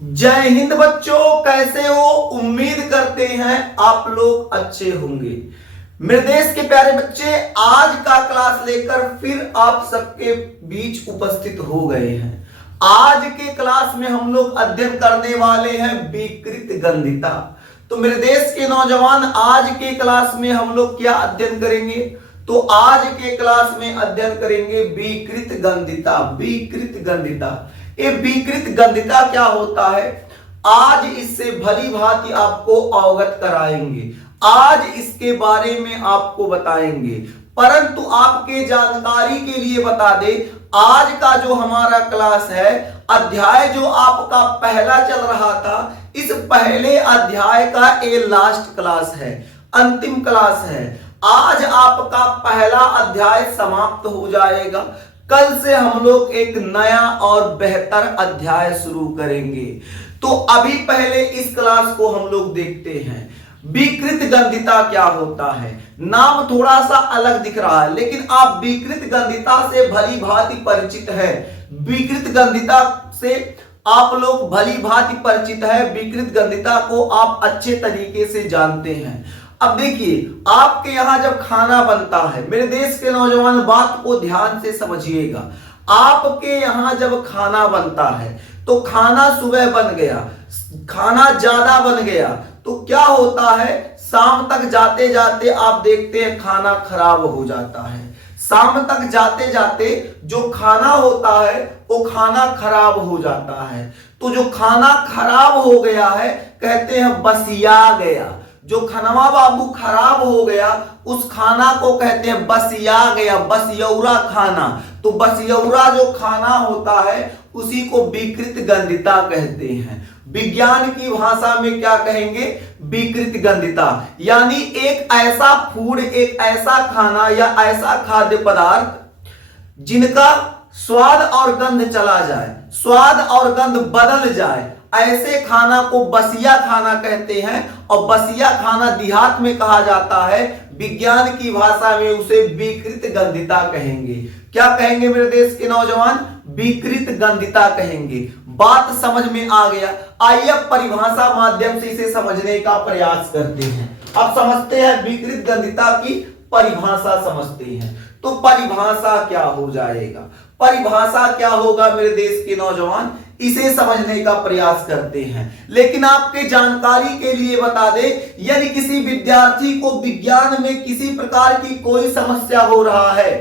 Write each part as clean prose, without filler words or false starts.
जय हिंद बच्चों, कैसे हो? उम्मीद करते हैं आप लोग अच्छे होंगे। मेरे देश के प्यारे बच्चे, आज का क्लास लेकर फिर आप सबके बीच उपस्थित हो गए हैं। आज के क्लास में हम लोग अध्ययन करने वाले हैं विकृत गंधिता। तो मेरे देश के नौजवान, आज के क्लास में हम लोग क्या अध्ययन करेंगे? तो आज के क्लास में अध्ययन करेंगे विकृत गंधिता। विकृत गंधिता, ये विकृत गंधिता क्या होता है, आज इससे भली भांति आपको अवगत कराएंगे। आज इसके बारे में आपको बताएंगे। परंतु आपके जानकारी के लिए बता दे, आज का जो हमारा क्लास है, अध्याय जो आपका पहला चल रहा था, इस पहले अध्याय का ये लास्ट क्लास है, अंतिम क्लास है। आज आपका पहला अध्याय समाप्त हो जाएगा। कल से हम लोग एक नया और बेहतर अध्याय शुरू करेंगे। तो अभी पहले इस क्लास को हम लोग देखते हैं। विकृत गंधिता क्या होता है? नाम थोड़ा सा अलग दिख रहा है, लेकिन आप विकृत गंधिता से भली भांति परिचित है। विकृत गंधिता से आप लोग भली भांति परिचित है। विकृत गंधिता को आप अच्छे तरीके से जानते हैं। अब देखिए, आपके यहां जब खाना बनता है, मेरे देश के नौजवान बात को ध्यान से समझिएगा। आपके यहां जब खाना बनता है, तो खाना सुबह बन गया, खाना ज्यादा बन गया, तो क्या होता है, शाम तक जाते जाते आप देखते हैं खाना खराब हो जाता है। शाम तक जाते जाते जो खाना होता है वो खाना खराब हो जाता है। तो जो खाना खराब हो गया है, कहते हैं बसिया गया। जो खनवा बाबू खराब हो गया, उस खाना को कहते हैं बसिया गया, बसियौरा खाना। तो बसियौरा जो खाना होता है, उसी को विकृत गंधिता कहते हैं। विज्ञान की भाषा में क्या कहेंगे? विकृत गंधिता। यानी एक ऐसा फूड, एक ऐसा खाना या ऐसा खाद्य पदार्थ जिनका स्वाद और गंध चला जाए, स्वाद और गंध बदल जाए, ऐसे खाना को बसिया खाना कहते हैं। और बसिया खाना देहात में कहा जाता है, विज्ञान की भाषा में उसे विकृत गंधिता कहेंगे। क्या कहेंगे मेरे देश के नौजवान? विकृत गंधिता कहेंगे। बात समझ में आ गया? आइए अब परिभाषा माध्यम से इसे समझने का प्रयास करते हैं। अब समझते हैं विकृत गंधिता की परिभाषा समझते हैं। तो परिभाषा क्या हो जाएगा? परिभाषा क्या होगा मेरे देश के नौजवान, इसे समझने का प्रयास करते हैं। लेकिन आपके जानकारी के लिए बता दें, यदि किसी विद्यार्थी को विज्ञान में किसी प्रकार की कोई समस्या हो रहा है,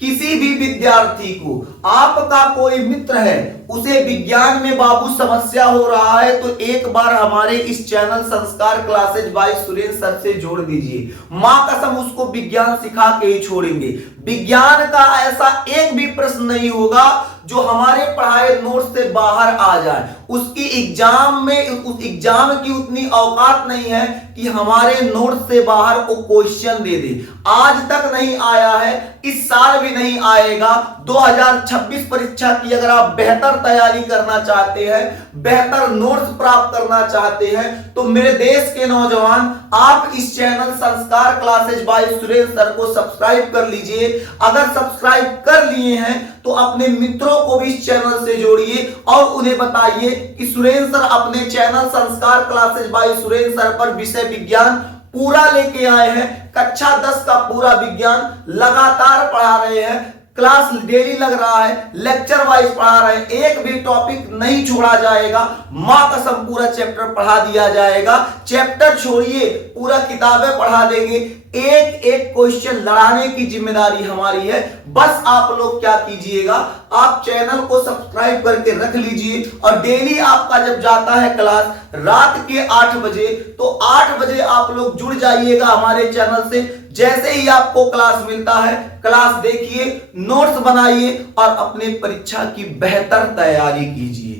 किसी भी विद्यार्थी को, आपका कोई मित्र है, उसे विज्ञान में बाबू समस्या हो रहा है, तो एक बार हमारे इस चैनल संस्कार क्लासेज बाय सुरेंद्र सर से जोड़ दीजिए। मां कसम उसको विज्ञान सिखा के ही छोड़ेंगे। विज्ञान का ऐसा एक भी प्रश्न नहीं होगा जो हमारे पढ़ाए नोट से बाहर आ जाए। उसकी एग्जाम में, उस एग्जाम की उतनी औकात नहीं है कि हमारे नोट से बाहर वो क्वेश्चन दे दे। आज तक नहीं आया है, इस साल भी नहीं आएगा। 2026 परीक्षा की अगर आप बेहतर तैयारी करना चाहते हैं, बेहतर नोट्स प्राप्त करना चाहते हैं, तो मेरे देश के नौजवान, आप इस चैनल संस्कार क्लासेज बाय सुरेंद्र सर को सब्सक्राइब कर लीजिए। अगर सब्सक्राइब कर लिए हैं तो अपने मित्रों को भी इस चैनल से जोड़िए और उन्हें बताइए कि सुरेंद्र सर अपने चैनल संस्कार क्लासेज बाय सुरेंद्र सर पर विषय विज्ञान पूरा लेके आए हैं। कक्षा 10 का पूरा विज्ञान लगातार पढ़ा रहे हैं। क्लास डेली लग रहा है, लेक्चर वाइज पढ़ा रहे हैं, एक भी टॉपिक नहीं छोड़ा जाएगा। मां कसम पूरा चैप्टर पढ़ा दिया जाएगा। चैप्टर छोड़िए, पूरा किताबें पढ़ा देंगे। एक एक क्वेश्चन लड़ाने की जिम्मेदारी हमारी है। बस आप लोग क्या कीजिएगा, आप चैनल को सब्सक्राइब करके रख लीजिए और डेली आपका जब जाता है क्लास रात के 8 बजे, तो 8 बजे आप लोग जुड़ जाइएगा हमारे चैनल से। जैसे ही आपको क्लास मिलता है, क्लास देखिए, नोट्स बनाइए और अपने परीक्षा की बेहतर तैयारी कीजिए।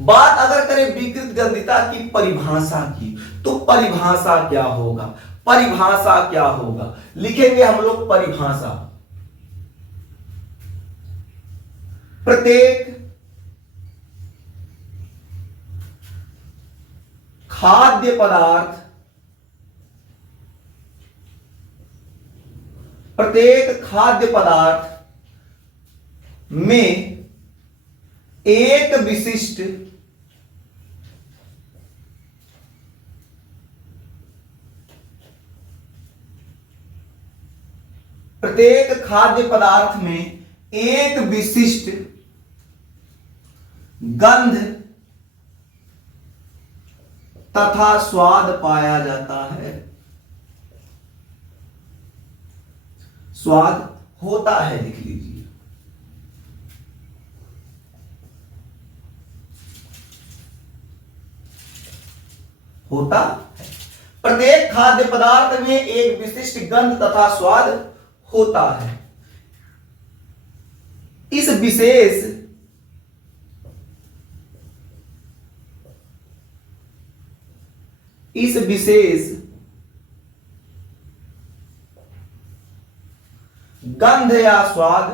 बात अगर करें विकृत गंधिता की परिभाषा की, तो परिभाषा क्या होगा? परिभाषा क्या होगा? लिखेंगे हम लोग परिभाषा। प्रत्येक खाद्य पदार्थ, प्रत्येक खाद्य पदार्थ में एक विशिष्ट प्रत्येक खाद्य पदार्थ में एक विशिष्ट गंध तथा स्वाद पाया जाता है। स्वाद होता है, लिख लीजिए। होता है। प्रत्येक खाद्य पदार्थ में एक विशिष्ट गंध तथा स्वाद होता है। इस विशेष गंध या स्वाद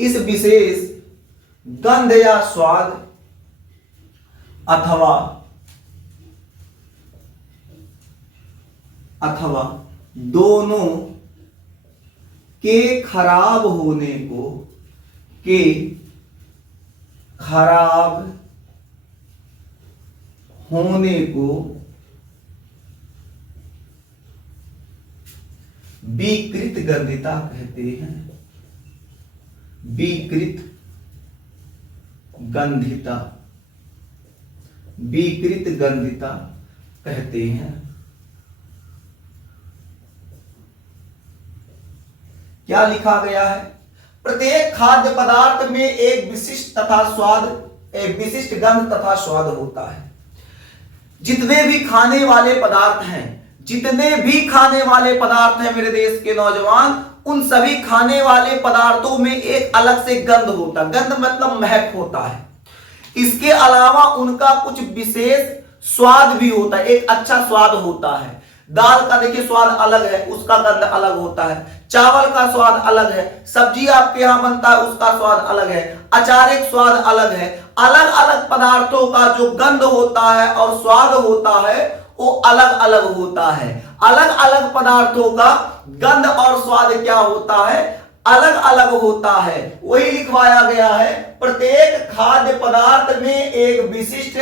इस विशेष गंध या स्वाद अथवा दोनों के खराब होने को विकृत गंधिता कहते हैं। विकृत गंधिता कहते हैं। क्या लिखा गया है? प्रत्येक खाद्य पदार्थ में एक विशिष्ट गंध तथा स्वाद होता है। जितने भी खाने वाले पदार्थ हैं मेरे देश के नौजवान, उन सभी खाने वाले पदार्थों में एक अलग से गंध होता है। गंध मतलब महक होता है। इसके अलावा उनका कुछ विशेष स्वाद भी होता है, एक अच्छा स्वाद होता है। दाल का देखिए स्वाद अलग है, उसका गंध अलग होता है। चावल का स्वाद अलग है। सब्जी आपके यहां बनता है, उसका स्वाद अलग है। अचार एक स्वाद अलग है। अलग अलग पदार्थों का जो गंध होता है और स्वाद होता है वो अलग अलग होता है। अलग अलग पदार्थों का गंध और स्वाद क्या होता है? अलग अलग होता है। वही लिखवाया गया है, प्रत्येक खाद्य पदार्थ में एक विशिष्ट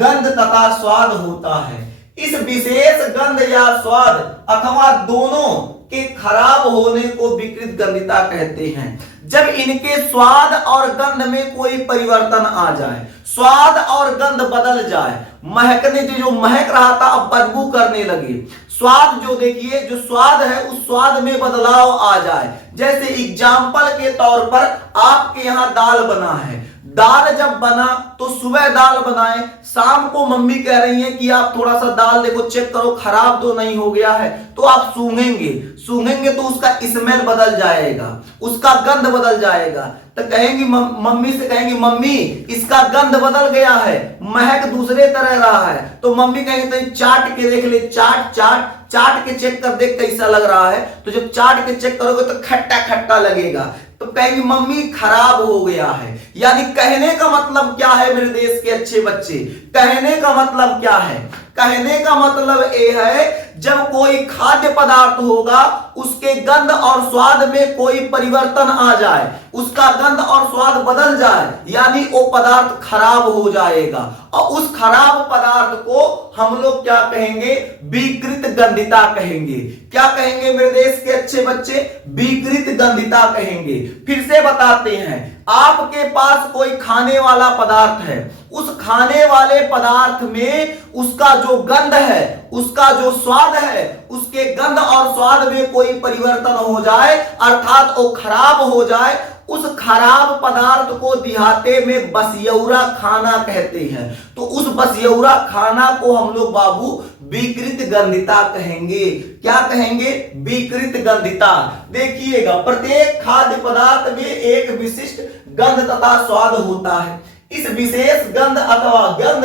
गंध तथा स्वाद होता है। इस विशेष गंध या स्वाद अथवा दोनों के खराब होने को विकृत गंधिता कहते हैं। जब इनके स्वाद और गंध में कोई परिवर्तन आ जाए, स्वाद और गंध बदल जाए, महकने जो महक रहा था अब बदबू करने लगे, स्वाद जो देखिए जो स्वाद है उस स्वाद में बदलाव आ जाए। जैसे एग्जाम्पल के तौर पर आपके यहां दाल बना है, दाल जब बना तो सुबह दाल बनाए, शाम को मम्मी कह रही है कि आप थोड़ा सा दाल देखो चेक करो खराब तो नहीं हो गया है, तो आप सूंघेंगे तो उसका स्मेल बदल जाएगा, उसका गंध बदल जाएगा। तो कहेंगी मम्मी से कहेंगी मम्मी इसका गंध बदल गया है, महक दूसरे तरह रहा है। तो मम्मी कहेंगे तो चाट के देख ले, चाट के चेक कर देख कैसा लग रहा है। तो जब चाट के चेक करोगे तो खट्टा खट्टा लगेगा, तो कहेंगी मम्मी खराब हो गया है। यानी कहने का मतलब क्या है मेरे देश के अच्छे बच्चे? कहने का मतलब क्या है? कहने का मतलब यह है जब कोई खाद्य पदार्थ होगा उसके गंध और स्वाद में कोई परिवर्तन आ जाए, उसका गंध और स्वाद बदल जाए, यानी वो पदार्थ खराब हो जाएगा। और उस खराब पदार्थ को हम लोग क्या कहेंगे? विकृत गंधिता कहेंगे। क्या कहेंगे मेरे देश के अच्छे बच्चे? विकृत गंधिता कहेंगे। फिर से बताते हैं, आपके पास कोई खाने वाला पदार्थ है, उस खाने वाले पदार्थ में उसका जो गंध है, उसका जो स्वाद है, उसके गंध और स्वाद में कोई परिवर्तन हो जाए, अर्थात वो खराब हो जाए, उस खराब पदार्थ को देहाते में बसियौरा खाना कहते हैं। तो उस बसियौरा खाना को हम लोग बाबू विकृत गंधिता कहेंगे। क्या कहेंगे? विकृत गंधिता। देखिएगा, प्रत्येक खाद्य पदार्थ में एक विशिष्ट गंध तथा स्वाद होता है। इस विशेष गंध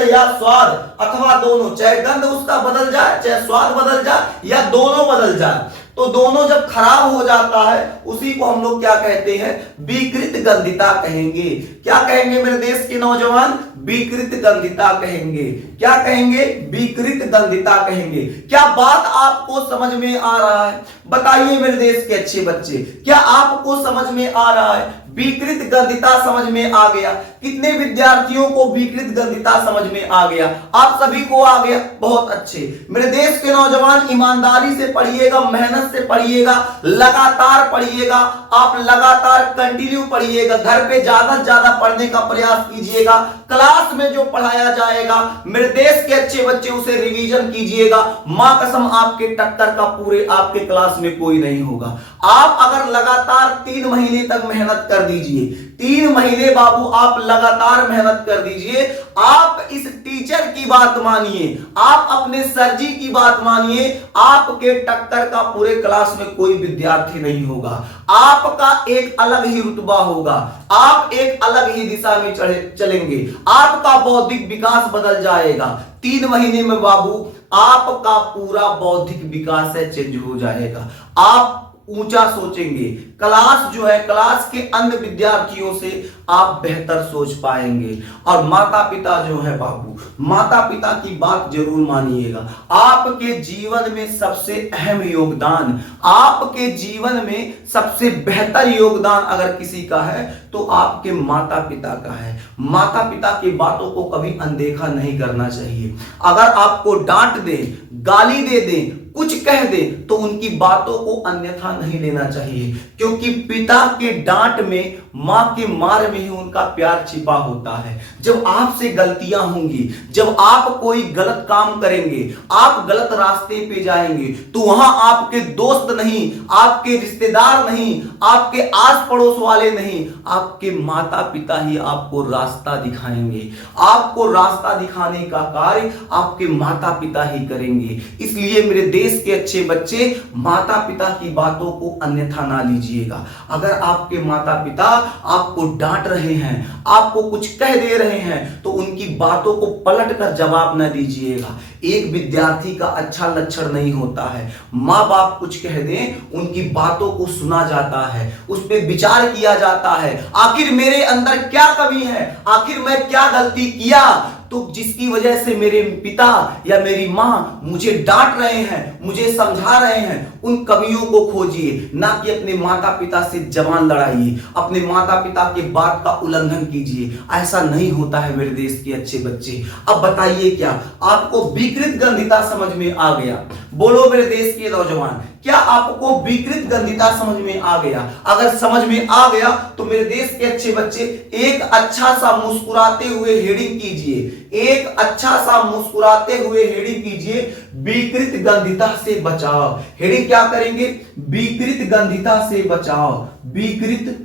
या स्वाद अथवा दोनों, चाहे गंध उसका बदल जाए चाहे स्वाद बदल जाए या दोनों बदल जाए, तो दोनों जब खराब हो जाता है उसी को हम लोग क्या कहते हैं, विकृत गंधिता कहेंगे। क्या कहेंगे मेरे देश के नौजवान, विकृत गंधिता कहेंगे। क्या कहेंगे, विकृत गंधिता कहेंगे। क्या बात आपको समझ में आ रहा है? बताइए मेरे देश के अच्छे बच्चे, क्या आपको समझ में आ रहा है? विकृत गंधिता समझ में आ गया? कितने विद्यार्थियों को विकृत गंधिता समझ में आ गया? आप सभी को आ गया, बहुत अच्छे। मेरे देश के नौजवान ईमानदारी से पढ़िएगा, मेहनत से पढ़िएगा, लगातार पढ़िएगा, आप लगातार कंटिन्यू पढ़िएगा, घर पे ज्यादा से ज्यादा पढ़ने का प्रयास कीजिएगा। क्लास में जो पढ़ाया जाएगा मेरे देश के अच्छे बच्चे उसे रिवीजन कीजिएगा। मां कसम आपके टक्कर का पूरे आपके क्लास में कोई नहीं होगा। आप अगर लगातार 3 महीने तक मेहनत कर दीजिए, 3 महीने बाबू आप लगातार मेहनत कर दीजिए, आप इस टीचर की बात मानिए, आप अपने सर जी की बात मानिए, आपके टक्कर का पूरे क्लास में कोई विद्यार्थी नहीं होगा। आपका एक अलग ही रुतबा होगा, आप एक अलग ही दिशा में चलेंगे, आपका बौद्धिक विकास बदल जाएगा। 3 महीने में बाबू आपका पूरा बौद्धिक विकास है चेंज हो जाएगा। आप ऊंचा सोचेंगे, क्लास जो है, क्लास के अन्य विद्यार्थियों से आप बेहतर सोच पाएंगे। और माता पिता जो है बाबू, माता पिता की बात जरूर मानिएगा। आपके जीवन में सबसे अहम योगदान, आपके जीवन में सबसे बेहतर योगदान अगर किसी का है तो आपके माता पिता का है। माता पिता की बातों को कभी अनदेखा नहीं करना चाहिए। अगर आपको डांट दे, गाली दे दें, कुछ कह दे तो उनकी बातों को अन्यथा नहीं लेना चाहिए, क्योंकि पिता के डांट में, मां के मार में ही उनका प्यार छिपा होता है। जब आपसे गलतियां होंगी, जब आप कोई गलत काम करेंगे, आप गलत रास्ते पे जाएंगे, तो वहां आपके दोस्त नहीं, आपके रिश्तेदार नहीं, आपके आस पड़ोस वाले नहीं, आपके माता पिता ही आपको रास्ता दिखाएंगे। आपको रास्ता दिखाने का कार्य आपके माता पिता ही करेंगे। इसलिए मेरे देश के अच्छे बच्चे, माता पिता की बातों को अन्यथा ना लीजिएगा। अगर आपके माता पिता आपको डांट रहे हैं, आपको कुछ कह दे रहे हैं, तो उनकी बातों को पलट कर जवाब न दीजिएगा। एक विद्यार्थी का अच्छा लक्षण नहीं होता है। माँ बाप कुछ कह दें, उनकी बातों को सुना जाता है, उस पर विचार किया जाता है। आखिर मेरे अंदर क्या कमी है, आखिर मैं क्या गलती किया तो जिसकी वजह से मेरे पिता या मेरी माँ मुझे डांट रहे हैं, मुझे समझा रहे हैं। उन कमियों को खोजिए, ना कि अपने माता पिता से जबान लड़ाइए, अपने माता पिता के बात का उल्लंघन कीजिए। ऐसा नहीं होता है मेरे देश के अच्छे बच्चे। अब बताइए, क्या आपको विकृत गंधिता समझ में आ गया? बोलो मेरे देश के नौजवान, क्या आपको विकृत गंधिता समझ में आ गया? अगर समझ में आ गया तो मेरे देश के अच्छे बच्चे एक अच्छा सा मुस्कुराते हुए हेडिंग कीजिए, एक अच्छा सा मुस्कुराते हुए हेडिंग कीजिए, विकृत गंधिता से बचाओ। हेडिंग क्या करेंगे? विकृत गंधिता से बचाओ, विकृत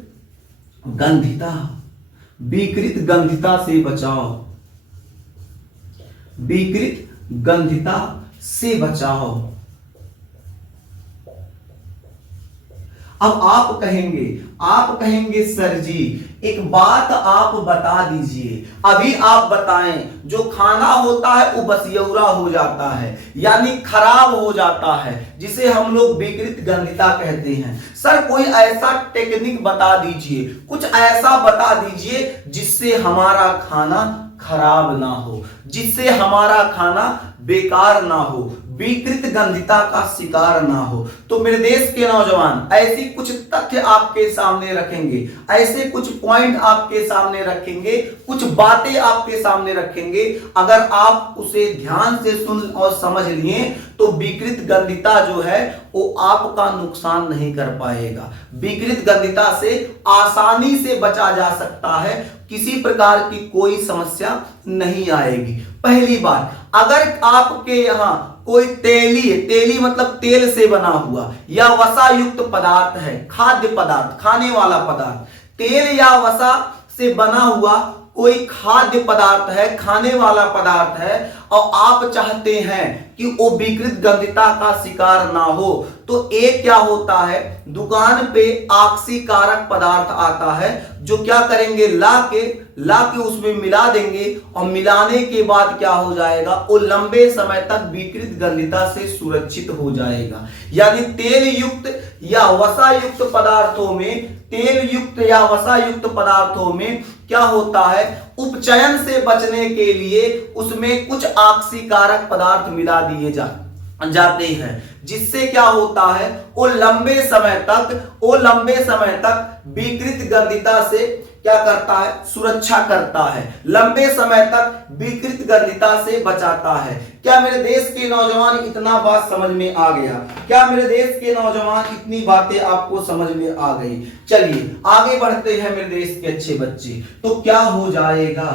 गंधिता, विकृत गंधिता से बचाओ, विकृत गंधिता से बचाओ। अब आप कहेंगे सर जी एक बात आप बता दीजिए। अभी आप बताएं, जो खाना होता है वो बसियौरा हो जाता है, यानी खराब हो जाता है, जिसे हम लोग विकृत गंधिता कहते हैं। सर कोई ऐसा टेक्निक बता दीजिए, कुछ ऐसा बता दीजिए जिससे हमारा खाना खराब ना हो, जिससे हमारा खाना बेकार ना हो, विकृत गंधिता का शिकार ना हो। तो मेरे देश के नौजवान ऐसी कुछ तथ्य आपके सामने रखेंगे, ऐसे कुछ पॉइंट आपके सामने रखेंगे, कुछ बातें आपके सामने रखेंगे। अगर आप उसे ध्यान से सुन और समझ लिए तो विकृत गंधिता जो है वो आपका नुकसान नहीं कर पाएगा। विकृत गंधिता से आसानी से बचा जा सकता है, किसी प्रकार की कोई समस्या नहीं आएगी। पहली बात, अगर आपके यहां कोई तेली मतलब तेल से बना हुआ या वसा युक्त पदार्थ है, खाद्य पदार्थ, खाने वाला पदार्थ, तेल या वसा से बना हुआ कोई खाद्य पदार्थ है, खाने वाला पदार्थ है, और आप चाहते हैं कि वो विकृत गंधिता का शिकार ना हो। तो एक क्या होता है, दुकान पे ऑक्सीकारक पदार्थ आता है जो क्या करेंगे, ला के उसमें मिला देंगे और मिलाने के बाद क्या हो जाएगा, वो लंबे समय तक विकृत गंधिता से सुरक्षित हो जाएगा। यानी तेल युक्त या वसा युक्त पदार्थों में, तेल युक्त या वसा युक्त पदार्थों में क्या होता है, उपचयन से बचने के लिए उसमें कुछ ऑक्सीकारक पदार्थ मिला दिए जाते हैं, जिससे क्या होता है, वो लंबे समय तक विकृत गंधिता से क्या करता है, सुरक्षा करता है, लंबे समय तक विकृत गंधिता से बचाता है। क्या मेरे देश के नौजवान इतना बात समझ में आ गया? क्या मेरे देश के नौजवान इतनी बातें आपको समझ में आ गई? चलिए आगे बढ़ते हैं मेरे देश के अच्छे बच्चे। तो क्या हो जाएगा,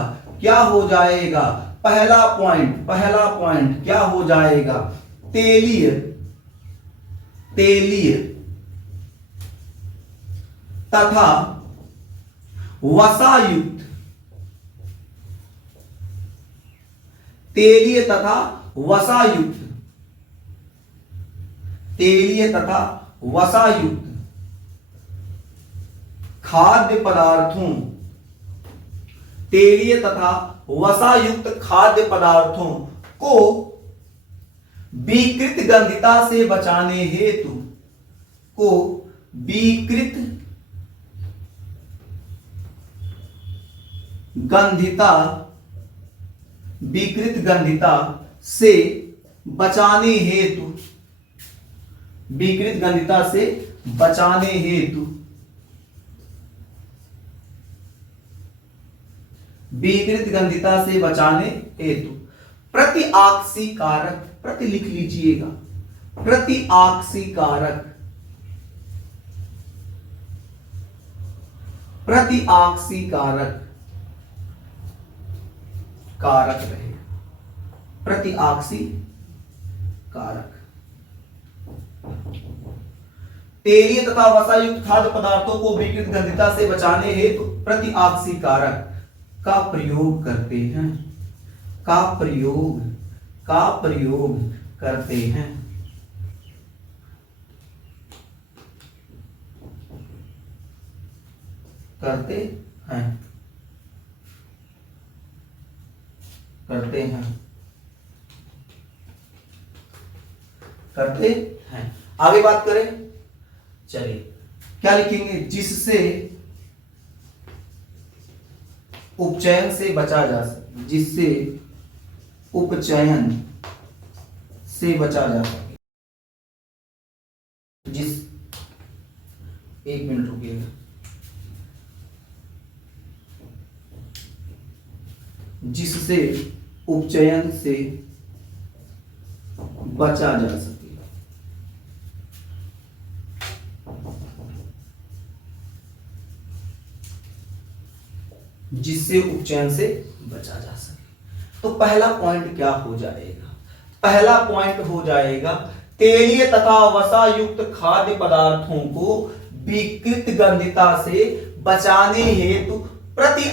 पहला पॉइंट क्या हो जाएगा, तेलीय तथा वसायुक्त, तेलीय तथा वसायुक्त खाद्य पदार्थों, तेलीय तथा वसायुक्त खाद्य पदार्थों को विकृत गंधिता से बचाने हेतु, विकृत गंधिता से बचाने हेतु, प्रति ऑक्सीकारक, प्रति लिख लीजिएगा, प्रति ऑक्सीकारक कारक रहे, प्रति ऑक्सीकारक। तेलीय तथा वसायुक्त खाद्य पदार्थों को विकृत गंधिता से बचाने हेतु प्रति ऑक्सीकारक का प्रयोग करते हैं, करते हैं। आगे बात करें, चलिए क्या लिखेंगे, जिससे उपचयन से बचा जा सके, जिससे उपचयन से बचा जा सके, एक मिनट रुकिएगा, जिससे उपचयन से बचा जा सके, जिससे उपचयन से बचा जा सके। तो पहला पॉइंट क्या हो जाएगा, पहला पॉइंट हो जाएगा तेलीय तथा वसा युक्त खाद्य पदार्थों को विकृत गंधिता से बचाने हेतु प्रति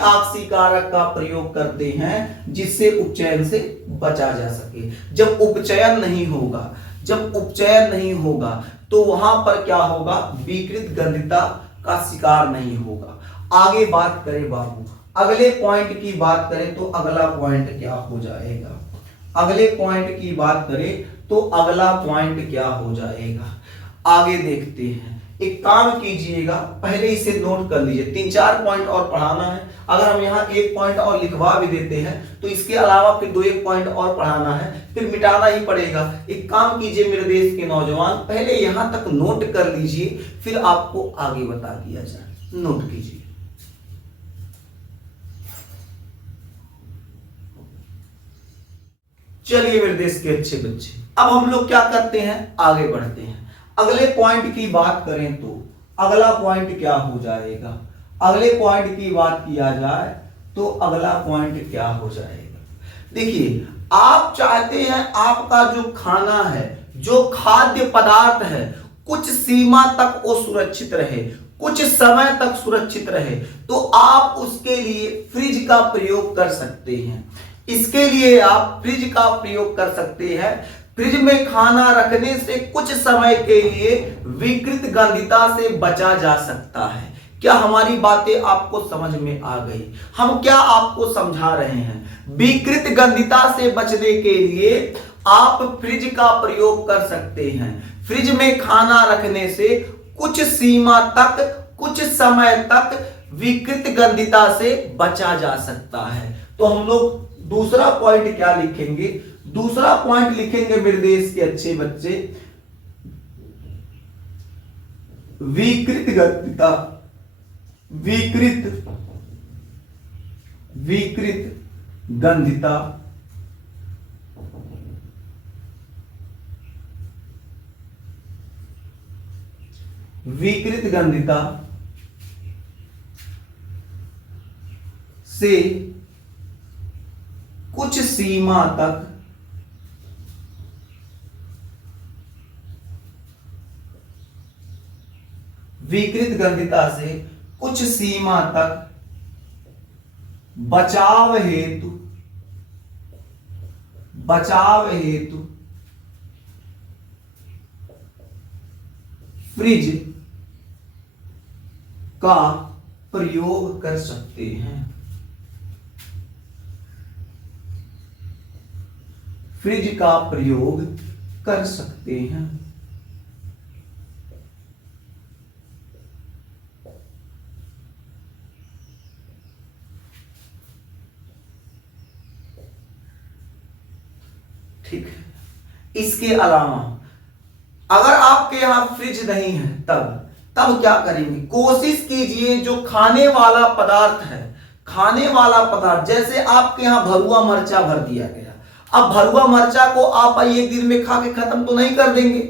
ऑक्सीकारक का प्रयोग करते हैं, जिससे उपचयन से बचा जा सके। जब उपचयन नहीं होगा तो वहां पर क्या होगा, विकृत गंधिता का शिकार नहीं होगा। आगे बात करें बाबू, अगले पॉइंट की बात करें तो अगला पॉइंट क्या हो जाएगा, अगले पॉइंट की बात करें तो अगला पॉइंट क्या हो जाएगा, आगे देखते हैं। एक काम कीजिएगा, पहले इसे नोट कर लीजिए, 3-4 पॉइंट और पढ़ाना है। अगर हम यहाँ एक पॉइंट और लिखवा भी देते हैं तो इसके अलावा फिर 2-1 पॉइंट और पढ़ाना है, फिर मिटाना ही पड़ेगा। एक काम कीजिए मेरे देश के नौजवान, पहले यहां तक नोट कर लीजिए, फिर आपको आगे बता दिया जाए। नोट कीजिए, चलिए मेरे देश के अच्छे बच्चे, अब हम लोग क्या करते हैं, आगे बढ़ते हैं। अगले पॉइंट की बात करें तो अगला पॉइंट क्या हो जाएगा, अगले पॉइंट की बात किया जाए तो अगला पॉइंट क्या हो जाएगा। देखिए, आप चाहते हैं आपका जो खाना है, जो खाद्य पदार्थ है, कुछ सीमा तक वो सुरक्षित रहे, कुछ समय तक सुरक्षित रहे, तो आप उसके लिए फ्रिज का प्रयोग कर सकते हैं। इसके लिए आप फ्रिज का प्रयोग कर सकते हैं। फ्रिज में खाना रखने से कुछ समय के लिए विकृत गंधिता से बचा जा सकता है। क्या हमारी बातें आपको समझ में आ गई? हम क्या आपको समझा रहे हैं? विकृत गंधिता से बचने के लिए आप फ्रिज का प्रयोग कर सकते हैं। फ्रिज में खाना रखने से कुछ सीमा तक, कुछ समय तक विकृत गंधिता से बचा जा सकता है। तो हम लोग दूसरा पॉइंट क्या लिखेंगे? दूसरा पॉइंट लिखेंगे मेरे देश के अच्छे बच्चे, विकृत गंधिता, विकृत गंधिता विकृत गंधिता से कुछ सीमा तक विकृत गंधिता से कुछ सीमा तक बचाव हेतु फ्रिज का प्रयोग कर सकते हैं। फ्रिज का प्रयोग कर सकते हैं। ठीक है। इसके अलावा अगर आपके यहां फ्रिज नहीं है तब क्या करेंगे? कोशिश कीजिए जो खाने वाला पदार्थ है, खाने वाला पदार्थ, जैसे आपके यहां भरुआ मरचा भर दिया गया, अब भरुआ मरचा को आप एक दिन में खा के खत्म तो नहीं कर देंगे,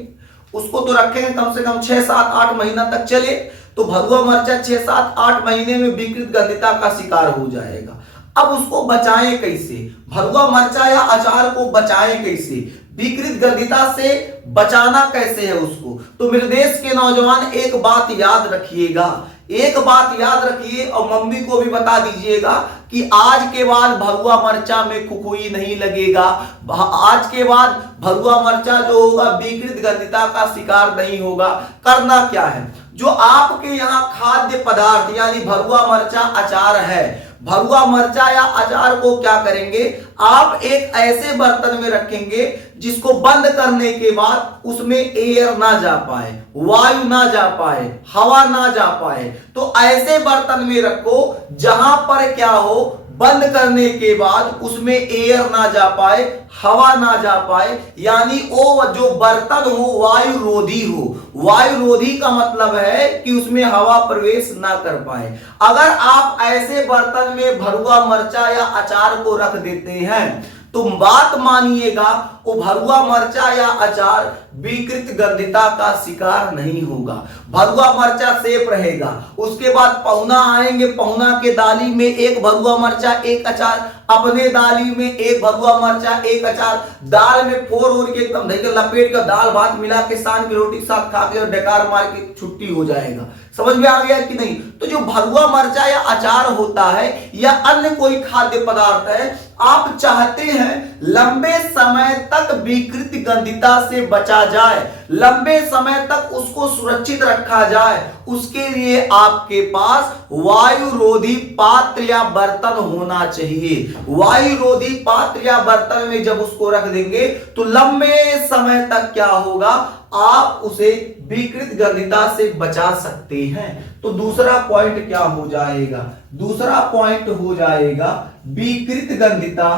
उसको तो रखेंगे कम से कम 6, 7, 8 महीना तक चले। तो भरुआ मरचा 6, 7, 8 महीने में विकृत गंधिता का शिकार हो जाएगा। अब उसको बचाएं कैसे? भरुआ मरचा या अचार को बचाएं कैसे? विकृत गंधिता से बचाना कैसे है उसको? तो मेरे देश के नौजवान एक बात याद रखिएगा, एक बात याद रखिए और मम्मी को भी बता दीजिएगा कि आज के बाद भरुआ मरचा में खुखुई नहीं लगेगा। आज के बाद भरुआ मरचा जो होगा विकृत गंधिता का शिकार नहीं होगा। करना क्या है? जो आपके यहाँ खाद्य पदार्थ यानी भरुआ मरचा अचार है, भरुआ मरचा या अचार को क्या करेंगे? आप एक ऐसे बर्तन में रखेंगे जिसको बंद करने के बाद उसमें एयर ना जा पाए, वायु ना जा पाए, हवा ना जा पाए। तो ऐसे बर्तन में रखो जहां पर क्या हो, बंद करने के बाद उसमें एयर ना जा पाए, हवा ना जा पाए, यानी वो जो बर्तन हो वायु रोधी हो। वायु रोधी का मतलब है कि उसमें हवा प्रवेश ना कर पाए। अगर आप ऐसे बर्तन में भरुआ मरचा या अचार को रख देते हैं तो बात मानिएगा वो भरुआ मरचा या अचार विकृत गंधिता का शिकार नहीं होगा। भरुआ मरचा सेफ रहेगा। उसके बाद पहुना आएंगे, पहुना के दाली में एक भरुआ मरचा एक अचार, अपने दाली में एक भरुआ मरचा एक अचार, दाल में फोर ओर के एकदम धैर्य लपेट कर दाल भात मिला के सान की रोटी के साथ खा के और डकार मार के छुट्टी हो जाएगा। समझ में आ गया कि नहीं? तो जो भरुआ मरचा या अचार होता है या अन्य कोई खाद्य पदार्थ है, आप चाहते हैं लंबे समय तक विकृत गंधिता से बचा जाए, लंबे समय तक उसको सुरक्षित रखा जाए, उसके लिए आपके पास वायु रोधी पात्र या बर्तन होना चाहिए। वायु रोधी पात्र या बर्तन में जब उसको रख देंगे तो लंबे समय तक क्या होगा, आप उसे विकृत गंधिता से बचा सकते हैं। तो दूसरा पॉइंट क्या हो जाएगा? दूसरा पॉइंट हो जाएगा विकृत गंधिता,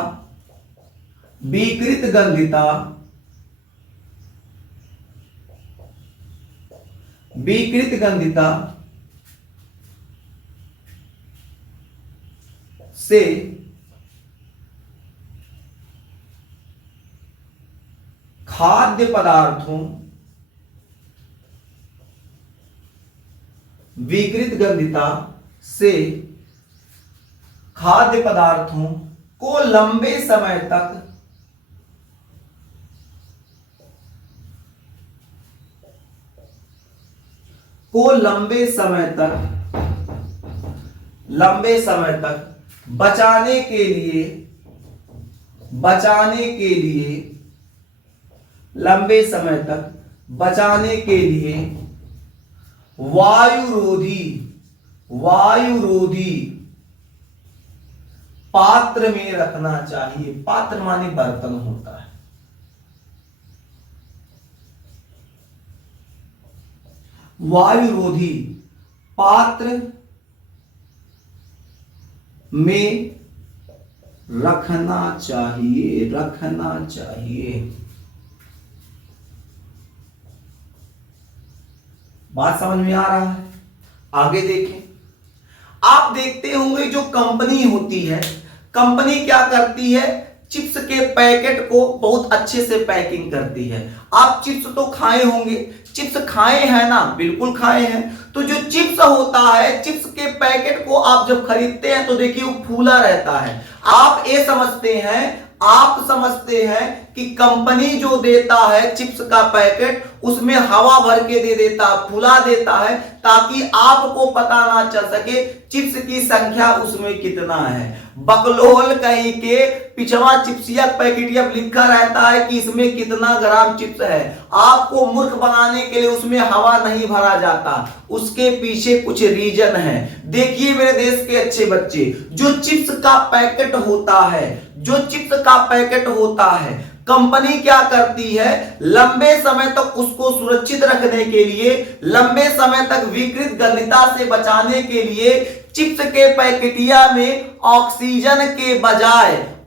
विकृत गंधिता, विकृत गंधिता से खाद्य पदार्थों, विकृत गंधिता से खाद्य पदार्थों को लंबे समय तक लंबे समय तक बचाने के लिए बचाने के लिए, लंबे समय तक बचाने के लिए वायुरोधी पात्र में रखना चाहिए। पात्र माने बर्तन होता है। वायुरोधी पात्र में रखना चाहिए, बात समझ में आ रहा है? आगे देखें। आप देखते होंगे जो कंपनी होती है, कंपनी क्या करती है, चिप्स के पैकेट को बहुत अच्छे से पैकिंग करती है। आप चिप्स तो खाए होंगे, चिप्स खाए हैं ना? बिल्कुल खाए हैं। तो जो चिप्स होता है, चिप्स के पैकेट को आप जब खरीदते हैं तो देखिए वो फूला रहता है। आप समझते हैं कि कंपनी जो देता है चिप्स का पैकेट, उसमें हवा भर के दे देता, फुला देता है, ताकि आपको पता ना चल सके चिप्स की संख्या उसमें कितना है। बकलोल कहीं के पिछवा चिप्सिया पैकेटिया लिखा रहता है कि इसमें कितना ग्राम चिप्स है। आपको मूर्ख बनाने के लिए उसमें हवा नहीं भरा जाता, उसके पीछे कुछ रीजन है। देखिए मेरे देश के अच्छे बच्चे, जो चिप्स का पैकेट होता है, कंपनी क्या करती है, लंबे समय तक उसको सुरक्षित रखने के लिए, लंबे समय तक विकृत गंधता से बचाने के लिए चिप्स के पैकेटिया में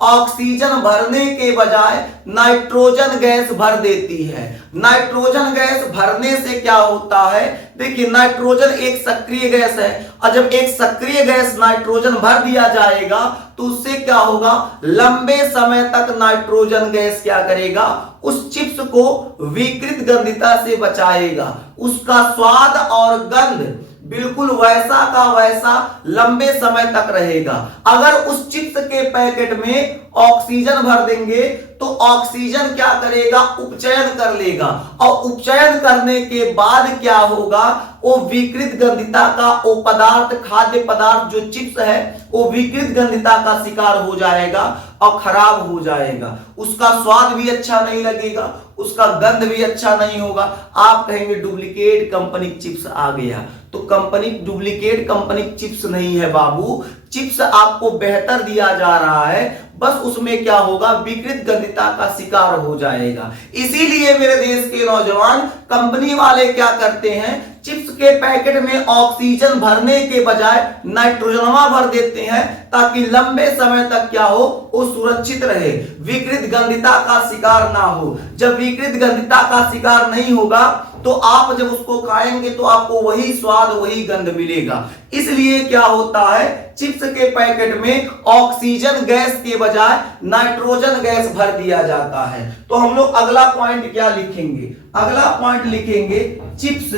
ऑक्सीजन भरने के बजाय नाइट्रोजन गैस भर देती है। नाइट्रोजन गैस भरने से क्या होता है, देखिए नाइट्रोजन एक सक्रिय गैस है, और जब एक सक्रिय गैस नाइट्रोजन भर दिया जाएगा तो उससे क्या होगा, लंबे समय तक नाइट्रोजन गैस क्या करेगा, उस चिप्स को विकृत गंधता से बचाएगा। उसका स्वाद और गंध बिल्कुल वैसा का वैसा लंबे समय तक रहेगा। अगर उस चिप्स के पैकेट में ऑक्सीजन भर देंगे तो ऑक्सीजन क्या करेगा, उपचयन कर लेगा, और उपचयन करने के बाद क्या होगा, वो विकृत गंधता का वो पदार्थ, खाद्य पदार्थ जो चिप्स है, वो विकृत गंधता का शिकार हो जाएगा और खराब हो जाएगा। उसका स्वाद भी अच्छा नहीं लगेगा, उसका गंध भी अच्छा नहीं होगा। आप कहेंगे डुप्लीकेट कंपनी चिप्स आ गया, तो कंपनी डुप्लीकेट कंपनी चिप्स नहीं है बाबू, चिप्स आपको बेहतर दिया जा रहा है, बस उसमें क्या होगा, विकृत गंधता का शिकार हो जाएगा। इसीलिए मेरे देश के नौजवान, कंपनी वाले क्या करते हैं, चिप्स के पैकेट में ऑक्सीजन भरने के बजाय नाइट्रोजनवा भर देते हैं, ताकि लंबे समय तक क्या हो, वो सुरक्षित रहे, विकृत गंधता का शिकार ना हो। जब विकृत गंधता का शिकार नहीं होगा तो आप जब उसको खाएंगे तो आपको वही स्वाद, वही गंध मिलेगा। इसलिए क्या होता है, चिप्स के पैकेट में ऑक्सीजन गैस के बजाय नाइट्रोजन गैस भर दिया जाता है। तो हम लोग अगला पॉइंट क्या लिखेंगे, अगला पॉइंट लिखेंगे चिप्स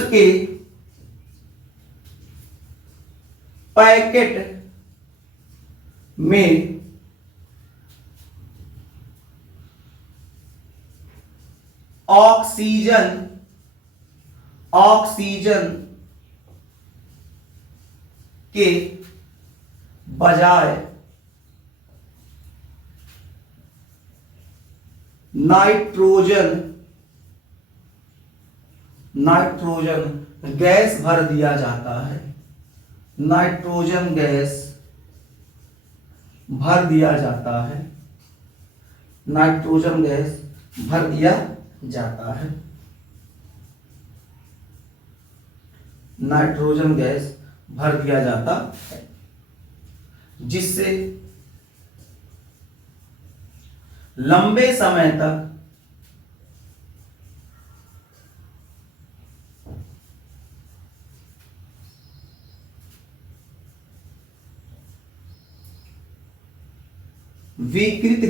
के पैकेट में ऑक्सीजन के बजाय नाइट्रोजन गैस भर दिया जाता है, नाइट्रोजन गैस भर दिया जाता है, नाइट्रोजन गैस भर दिया जाता है, नाइट्रोजन गैस भर दिया जाता है, जिससे लंबे समय तक विकृत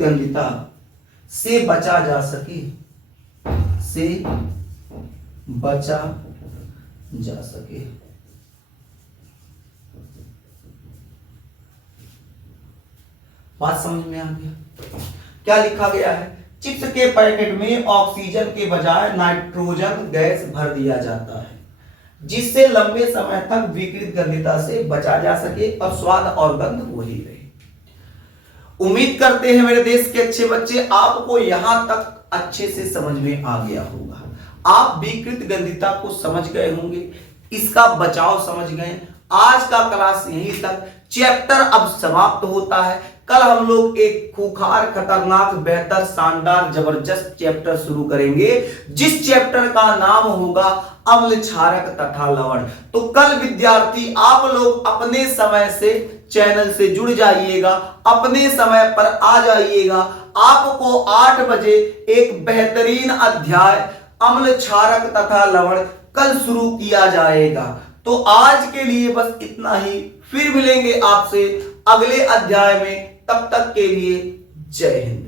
गंधता से बचा जा सके, बात समझ में आ गया? क्या लिखा गया है, चिप्स के पैकेट में ऑक्सीजन के बजाय नाइट्रोजन गैस भर दिया जाता है, जिससे लंबे समय तक विकृत गंधिता से बचा जा सके और स्वाद और गंध वही रहे। उम्मीद करते हैं मेरे देश के अच्छे बच्चे आपको यहां तक अच्छे से समझ में आ गया होगा। आप विकृत गंधिता को समझ गए होंगे, इसका बचाव समझ गए। आज का क्लास यहीं तक, चैप्टर अब समाप्त होता है। कल हम लोग एक खूंखार, खतरनाक, बेहतर, शानदार, जबरदस्त चैप्टर शुरू करेंगे, जिस चैप्टर का नाम होगा अम्ल क्षारक तथा लवण। तो कल विद्यार्थी आप लोग अपने समय से चैनल से जुड़ जाइएगा, अपने समय पर आ जाइएगा। आपको 8 बजे एक बेहतरीन अध्याय अम्ल क्षारक तथा लवण कल शुरू किया जाएगा। तो आज के लिए बस इतना ही, फिर मिलेंगे आपसे अगले अध्याय में। तब तक के लिए जय हिंद।